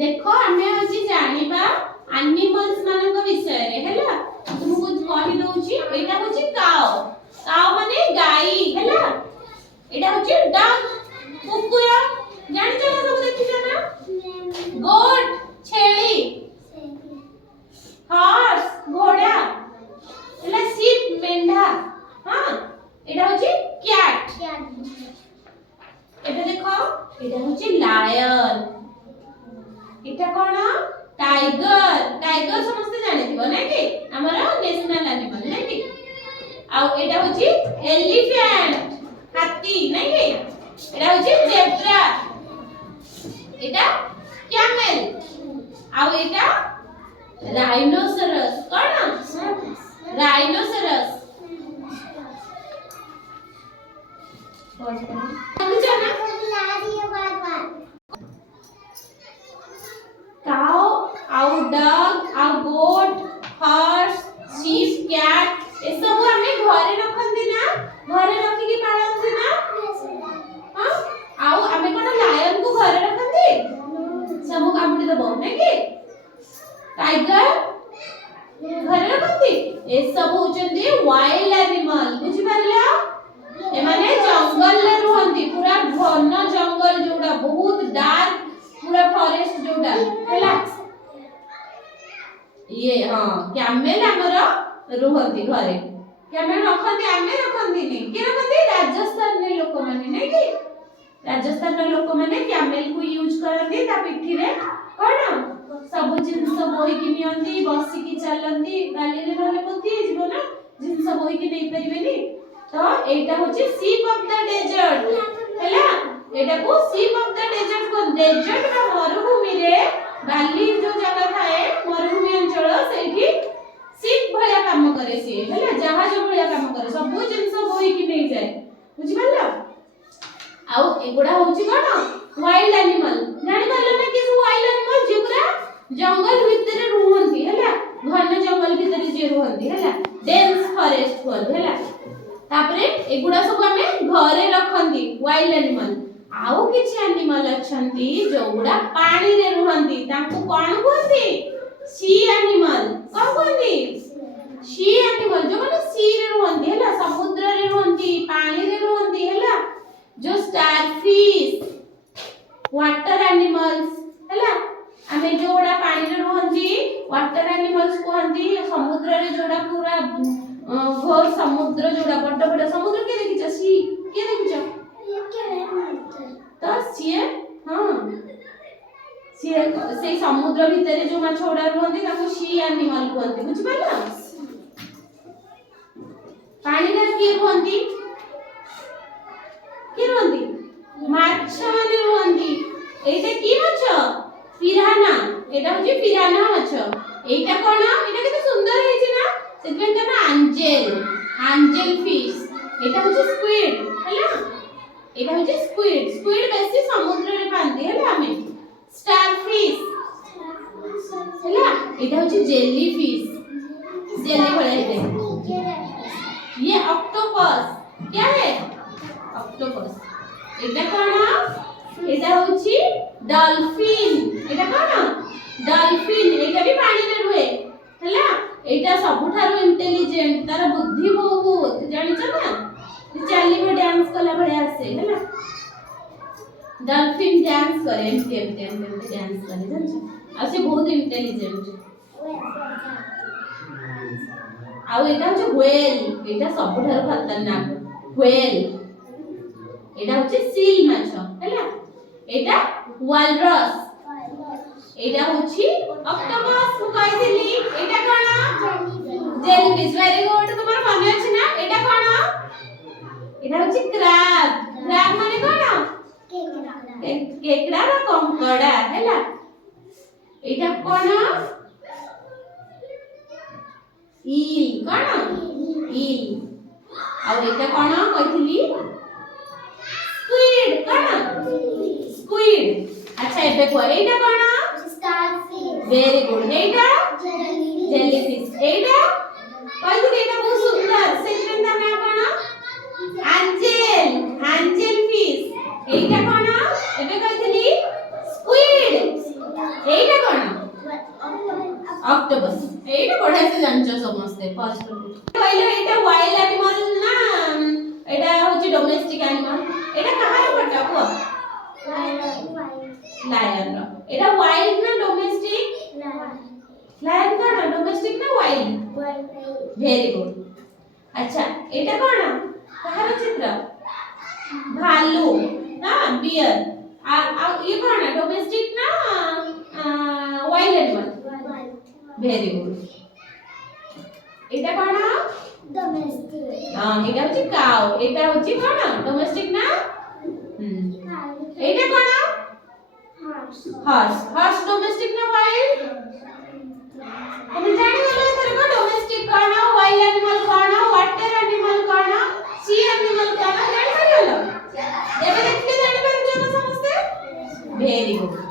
देखो हमें होची जानिबा एनिमल्स मानक विषय रे हैला तुमको कहि दउची एटा होची काओ काओ माने गाई हैला एटा होची डॉग कुकुर जानि छ सब देखि छ ना गोट छेली हॉर्स घोड़ा हैला शीप मेंढा हां एटा होची कैट एटा देखो एटा होची लायन इटा कोन टाइगर टाइगर समस्त जाने थिबो नै कि हमर नेशनल एनिमल नै कि आ एटा होची एलिफेंट हाथी नै कि एटा होची zebra Etah camel uh Etah rhinoceros cone rhinoceros cow, our dog, our goat, horse, sheep, cat ये सब हमें घरे रखंती ना घरे रखी की पालंती ना हां आउ हमें कोन लायन को घरे रखंती सब कामुडी दबो नै कि टाइगर घरे रखंती ये सब होचंदी वाइल्ड एनिमल बुझि पारला ए माने जंगल ले रहंती पूरा घन जंगल जोडा बहुत डार्क पूरा फॉरेस्ट जोडा हैला ये हां कैमल हमर रहंती घरे कैमल रखंती आमे रखंती नै के रखंती राजस्थान ने लोक माने नै कि राजस्थान रे लोक माने कैमल को यूज करंती ता पिठी रे कोन सब जिंस बोही कि नियंती बसी की चलंती गाली रे रहले पति जीव ना जिंस बोही कि नै परिबेनी तो एटा होची शीप ऑफ द डेजर्ट हैला एटा को शीप ऑफ द डेजर्ट को डेजर्ट का मरुभूमि रे बाली जो जगह थाए मरुभूमि अंचल सेठी शीप भलिया काम करे से हैला जहाज भलिया काम करे सब जिंस बोही कि नै जाय बुझि पारला आउ एगुडा होची कोन वाइल्ड एनिमल जानि पारला ना कि वाइल्ड एनिमल जे पूरा जंगल भीतर रहंती हैला घन जंगल भीतर जे रहंती हैला डेंस फॉरेस्ट कोन हैला तापरे एगुडा सब हमें घरे रखंती वाइल्ड एनिमल आउ किछि एनिमल अछंती जोगुडा पानी रे रहंती ताको कोन कहंती सी एनिमल कोन कहंती सी एनिमल जो माने सी रे रहंती हैला समुद्र रे रहंती पानी रे रहंती हैला जो स्टारफिश वाटर एनिमल्स हैला हमें जोड़ा पानी रे रहंती वाटर एनिमल्स कहंती समुद्र रे जोड़ा पूरा घोर समुद्र जोड़ा बड़ बड़ समुद्र के देखिछ सी के देखिछ तो सिए हां सिए से समुद्र भीतर जो माछोड़ा रहंती ताको सी एनिमल कहंती बुझ पाला पानी रे के रहंती माछ माने रहंती एटा की माछ पिराना एटा होची पिराना माछ एटा कोन एटा केते सुंदर हेछि ना सेतबे ता एंजल फिश एटा होची स्क्विड हैला एटा होची स्क्विड बेसी समुद्र रे पांती हैला हमें स्टारफिश हैला एटा होची जेली फिश जेली भले है ये ऑक्टोपस क्या है ऑक्टोपस एटा कोन एटा होची डॉल्फिन एटा कोन डॉल्फिन एटा भी पानी रे रुहे हैला एटा सबुठारो इंटेलिजेंट तार बुद्धि बहुत जानि छ ना चाली में डांस कला भले आसे हैला डॉल्फिन डांस करे एम डांस करे जानि छ आ से बहुत इंटेलिजेंट आ एटा छ व्हेल एटा सबुठारो खतरनाक व्हेल एटा होची सील माछ हैला एटा वालरस एटा होची ऑक्टोपस को कहिली एटा कोन जेलीफिश वेरी गुड तुम्हार मने अछि ना एटा कोन एटा होची क्रैब माने कोन केकड़ा रा कंकड़ा हैला एटा कोन ईल आ एटा कोन कहिली स्क्विड अच्छा एबे को एटा कोन स्टारफिश वेरी गुड एटा जेलीफिश एटा कहिली एटा बहुत सुंदर सेकंड ना कोन एंजल फिश एटा कोन एबे कहिली स्क्विड ଆଚ୍ଛା ଏଇଟା କଣ କାହାର ଚିତ୍ର ଭାଲୁ ନା ବିୟର ଆଉ ଇଏ କଣ ଡୋମେଷ୍ଟିକ ନା ୱାଇଲ୍ଡ ଆନିମଲ ଭେରି ଗୁड ଏଇଟା କଣ ହଁ ଏଇଟା ହଉଛି କାଉ ଏଇଟା ହଉଛି କଣ ଡୋମେଷ୍ଟିକ ନା ଏଇଟା କଣ ହର୍ସ ହର୍ସ ଡୋମେଷ୍ଟିକ ନା ୱାଇଲ୍ଡ তুমি ଜାଣିଗଲ ଏଥରକ ଡୋମେଷ୍ଟିକ କଣ ୱାଇଲ୍ଡ ଆନିମଲ କଣ ୱାଟର ଆନିମଲ କଣ ସି ଆନିମଲ କଣ ଜାଣିପାରିଗଲ ଏବେ ଦେଖିଲେ ଜାଣିପାରୁଛ ନା ସମସ୍ତେ ଭେରି ଗୁଡ